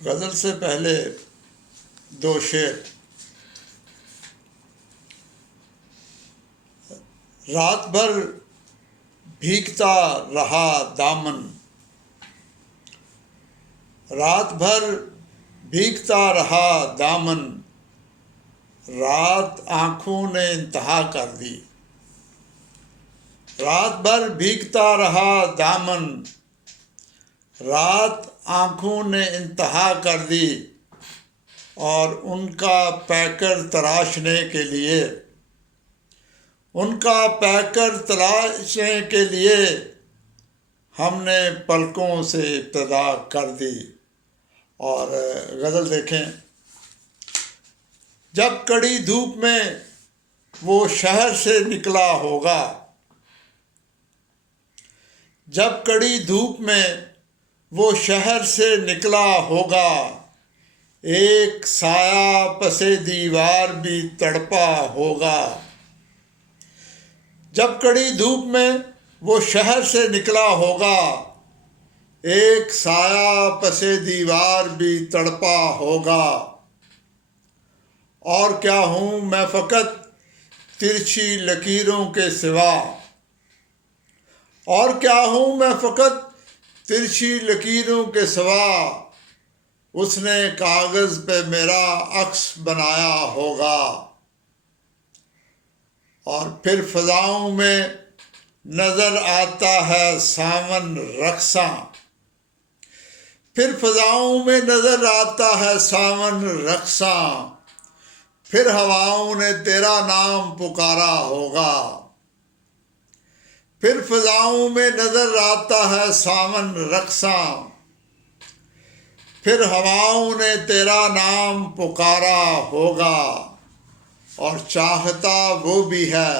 गज़ल से पहले दो शेर। रात भर भीगता रहा दामन, रात भर भीगता रहा दामन, रात आँखों ने इंतहा कर दी। रात भर भीगता रहा दामन, रात आँखों ने इंतहा कर दी। और उनका पैकर तराशने के लिए, उनका पैकर तलाशने के लिए हमने पलकों से इब्तिदा कर दी। और गज़ल देखें। जब कड़ी धूप में वो शहर से निकला होगा, जब कड़ी धूप में वो शहर से निकला होगा, एक साया पसे दीवार भी तड़पा होगा। जब कड़ी धूप में वो शहर से निकला होगा, एक साया पसे दीवार भी तड़पा होगा। और क्या हूँ मैं फ़कत तिरछी लकीरों के सिवा, और क्या हूँ मैं फ़कत तिरछी लकीरों के सिवा, उसने कागज़ पे मेरा अक्स बनाया होगा। और फिर फ़ज़ाओं में नज़र आता है सावन रक़्सां, फिर फ़ज़ाओं में नज़र आता है सावन रक़्सां, फिर हवाओं ने तेरा नाम पुकारा होगा। फिर फ़ज़ाओं में नज़र आता है सावन रक़्सां, फिर हवाओं ने तेरा नाम पुकारा होगा। और चाहता वो भी है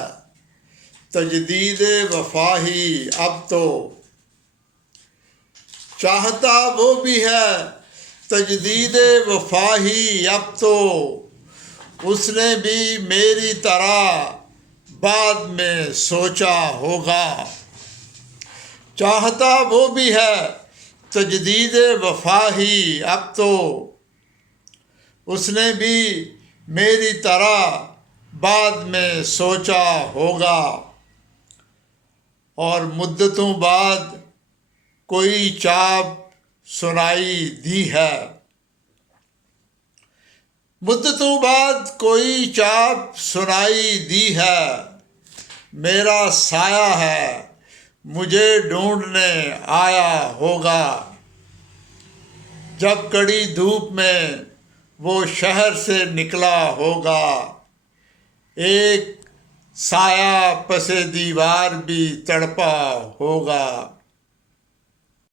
तजदीद वफ़ा ही अब तो, चाहता वो भी है तजदीद वफ़ा ही अब तो, उसने भी मेरी तरह बाद में सोचा होगा। चाहता वो भी है तजदीद वफ़ा ही अब तो, उसने भी मेरी तरह बाद में सोचा होगा। और मुद्दतों बाद कोई चाप सुनाई दी है, मुद्दतों बाद कोई चाप सुनाई दी है, मेरा साया है मुझे ढूंढने आया होगा। जब कड़ी धूप में वो शहर से निकला होगा, एक साया पसे दीवार भी तड़पा होगा।